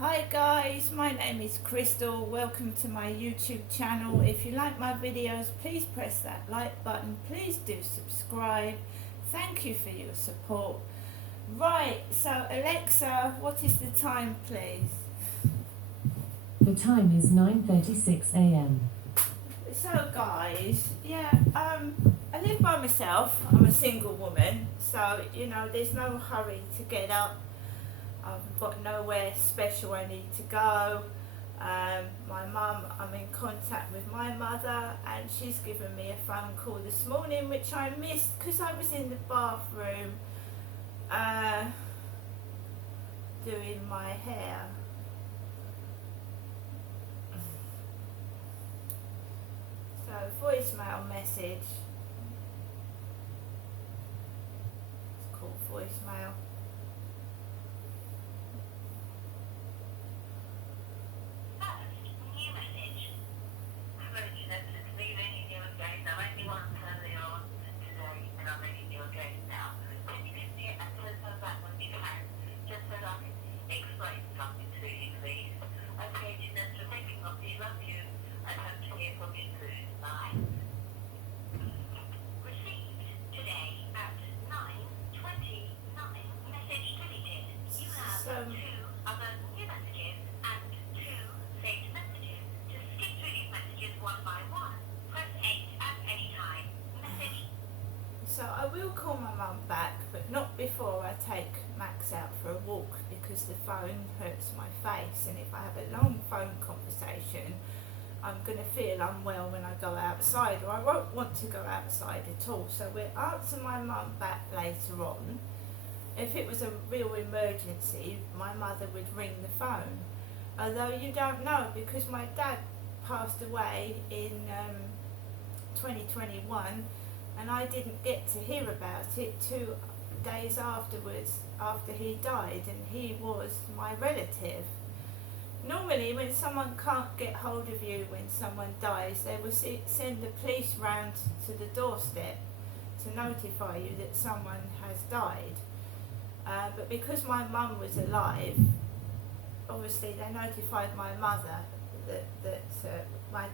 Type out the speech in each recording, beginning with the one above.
Hi guys, my name is Crystal. Welcome to my YouTube channel. If you like my videos, please press that like button. Please do subscribe. Thank you for your support. Right, so Alexa, what is the time please? The time is 9:36 a.m. So guys, I live by myself. I'm a single woman, so there's no hurry to get up. I've got nowhere special I need to go. My mum, I'm in contact with my mother, and she's given me a phone call this morning, which I missed because I was in the bathroom doing my hair. So, voicemail message. It's called voicemail. So I will call my mum back, but not before I take Max out for a walk because the phone hurts my face, and if I have a long phone conversation, I'm going to feel unwell when I go outside, or I won't want to go outside at all. So we'll answer my mum back later on. If it was a real emergency, my mother would ring the phone. Although you don't know, because my dad passed away in 2021, and I didn't get to hear about it 2 days afterwards, after he died, and he was my relative. Normally when someone can't get hold of you when someone dies, they will send the police round to the doorstep to notify you that someone has died. But because my mum was alive, obviously they notified my mother that my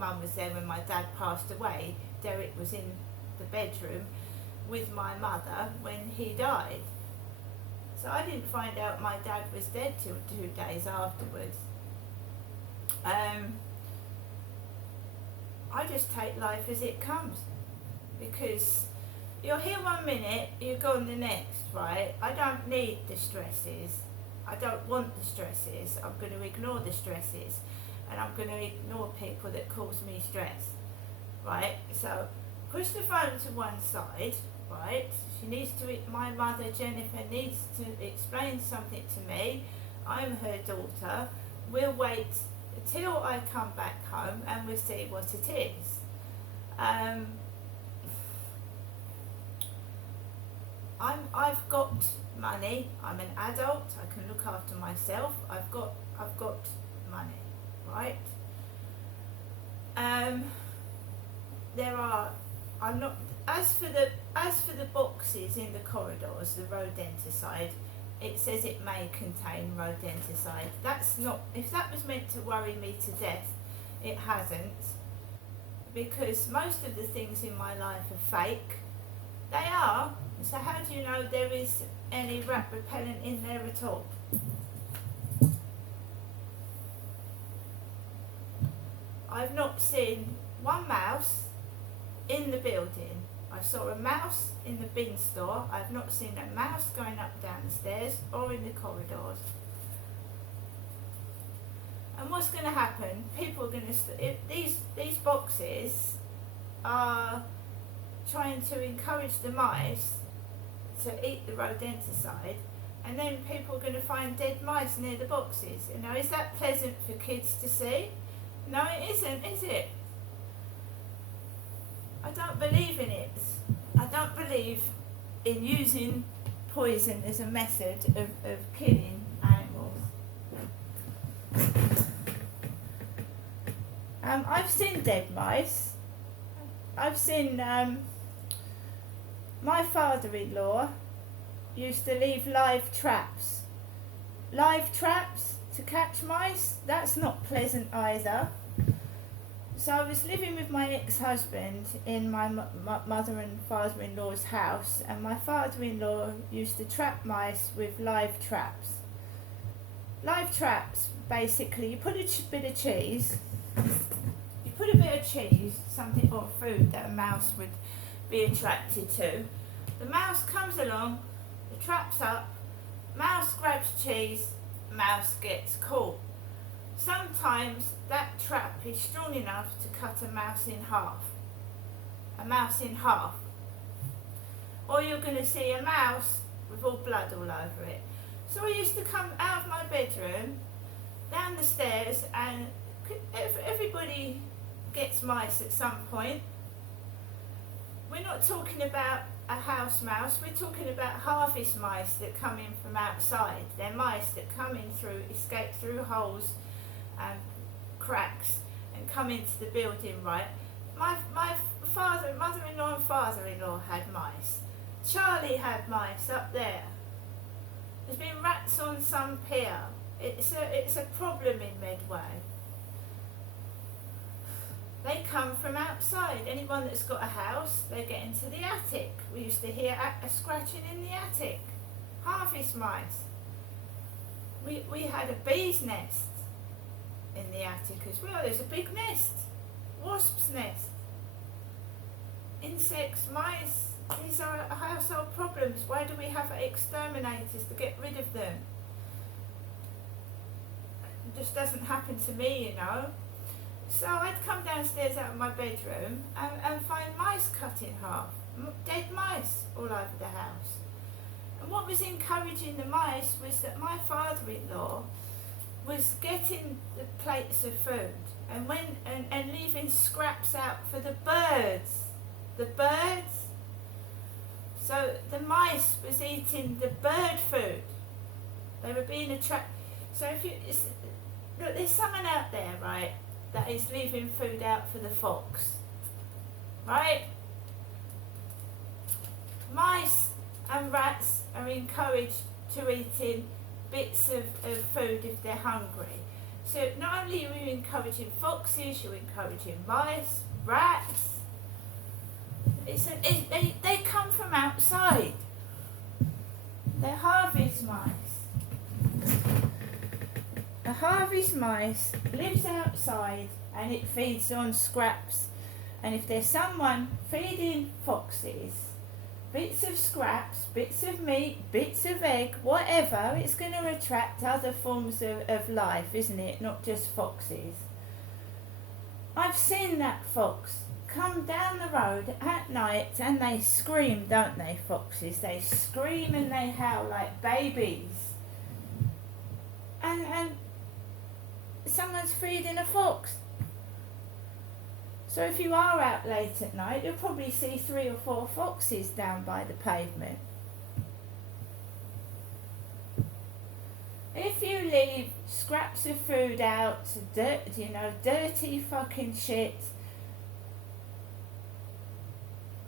mum was there when my dad passed away. Derek was in the bedroom with my mother when he died. So I didn't find out my dad was dead till 2 days afterwards. I just take life as it comes, because you're here one minute, you're gone the next, right? I don't need the stresses. I don't want the stresses. I'm going to ignore the stresses, and I'm going to ignore people that cause me stress, right? So push the phone to one side, right? My mother Jennifer needs to explain something to me. I'm her daughter. We'll wait till I come back home and we'll see what it is. I've got money. I'm an adult. I can look after myself. I've got money, right? I'm not. As for the boxes in the corridors, the rodenticide, it says it may contain rodenticide. That's not. If that was meant to worry me to death, it hasn't. Because most of the things in my life are fake. They are. So how do you know there is any rat repellent in there at all? I've not seen one mouse in the building. I saw a mouse in the bin store. I've not seen a mouse going up down the stairs or in the corridors. And what's going to happen? People are going to these boxes are trying to encourage the mice to eat the rodenticide, and then people are going to find dead mice near the boxes. Is that pleasant for kids to see? No, it isn't, is it? I don't believe in it. I don't believe in using poison as a method of killing animals. I've seen dead mice. I've seen my father-in-law used to leave live traps to catch mice. That's not pleasant either. So I was living with my ex-husband in my mother and father-in-law's house, and my father-in-law used to trap mice with live traps. Live traps, basically, you put a bit of cheese, something or food that a mouse would be attracted to. The mouse comes along, the trap's up, mouse grabs cheese, mouse gets caught. Sometimes that trap is strong enough to cut a mouse in half. Or you're going to see a mouse with all blood all over it. So I used to come out of my bedroom, down the stairs, and everybody gets mice at some point. We're not talking about a house mouse, we're talking about harvest mice that come in from outside. They're mice that escape through holes and cracks and come into the building, right? My mother-in-law and father-in-law had mice. Charlie had mice up there. There's been rats on some pier. It's a problem in Medway. They come from outside. Anyone that's got a house, they get into the attic. We used to hear a scratching in the attic. Harvest mice. We had a bee's nest in the attic as well. There's a big nest. Wasp's nest. Insects, mice. These are household problems. Why do we have exterminators to get rid of them? It just doesn't happen to me, you know. So I'd come downstairs out of my bedroom and find mice cut in half. Dead mice all over the house. And what was encouraging the mice was that my father-in-law was getting the plates of food and leaving scraps out for the birds. The birds. So the mice was eating the bird food. They were being attracted. So look, there's someone out there, right, that is leaving food out for the fox, right? Mice and rats are encouraged to eat in bits of food if they're hungry. So not only are you encouraging foxes, you're encouraging mice, rats. They come from outside. They're harvest mice. A harvest mice lives outside and it feeds on scraps. And if there's someone feeding foxes bits of scraps, bits of meat, bits of egg, whatever, it's going to attract other forms of life, isn't it? Not just foxes. I've seen that fox come down the road at night and they scream, don't they, foxes? They scream and they howl like babies. And someone's feeding a fox. So if you are out late at night, you'll probably see 3 or 4 foxes down by the pavement. If you leave scraps of food out, dirty fucking shit,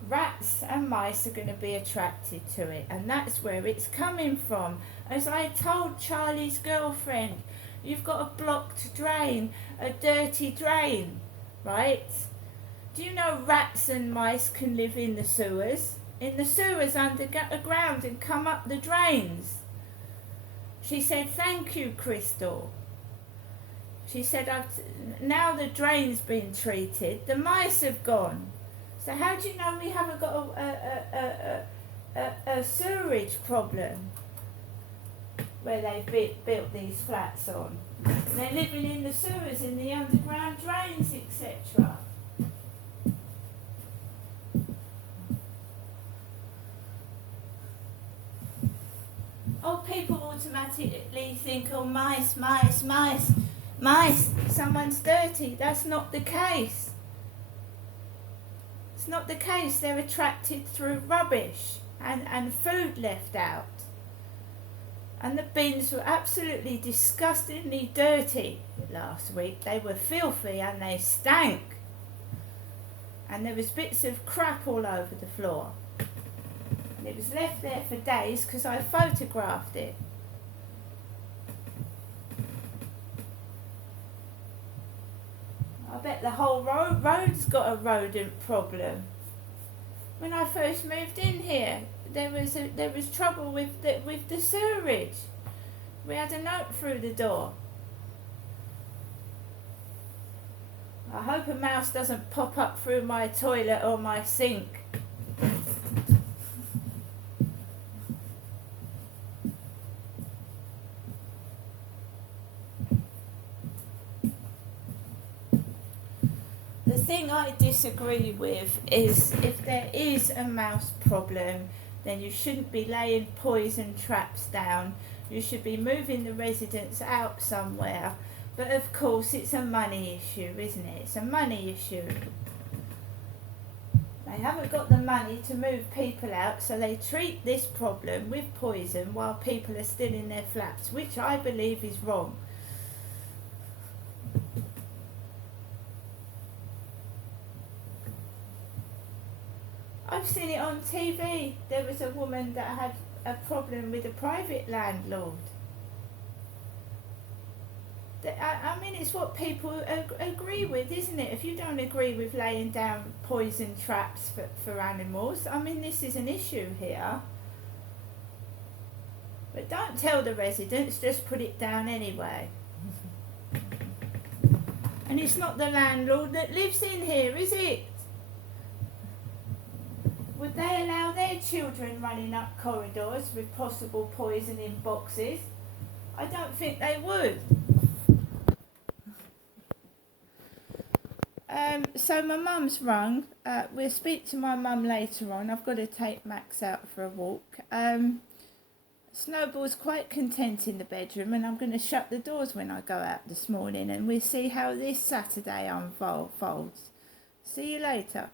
rats and mice are going to be attracted to it, and that's where it's coming from. As I told Charlie's girlfriend, you've got a blocked drain, a dirty drain, right? Do you know rats and mice can live in the sewers? In the sewers underground and come up the drains. She said, thank you, Crystal. She said, now the drain's been treated, the mice have gone. So how do you know we haven't got a sewerage problem where they've built these flats on? And they're living in the sewers, in the underground drains, etc. Oh, people automatically think, oh, mice, someone's dirty. That's not the case. It's not the case. They're attracted through rubbish and food left out. And the bins were absolutely disgustingly dirty last week. They were filthy and they stank. And there was bits of crap all over the floor. And it was left there for days because I photographed it. I bet the whole road's got a rodent problem. When I first moved in here, there was trouble with the sewerage. We had a note through the door. I hope a mouse doesn't pop up through my toilet or my sink. The thing I disagree with is if there is a mouse problem, then you shouldn't be laying poison traps down. You should be moving the residents out somewhere. But of course it's a money issue, isn't it? It's a money issue. They haven't got the money to move people out, so they treat this problem with poison while people are still in their flats, which I believe is wrong. I've seen it on TV. There was a woman that had a problem with a private landlord. I mean, it's what people agree with, isn't it? If you don't agree with laying down poison traps for animals, I mean, this is an issue here. But don't tell the residents, just put it down anyway. And it's not the landlord that lives in here, is it? Would they allow their children running up corridors with possible poison in boxes? I don't think they would. So my mum's rung. We'll speak to my mum later on. I've got to take Max out for a walk. Snowball's quite content in the bedroom, and I'm going to shut the doors when I go out this morning, and we'll see how this Saturday unfolds. See you later.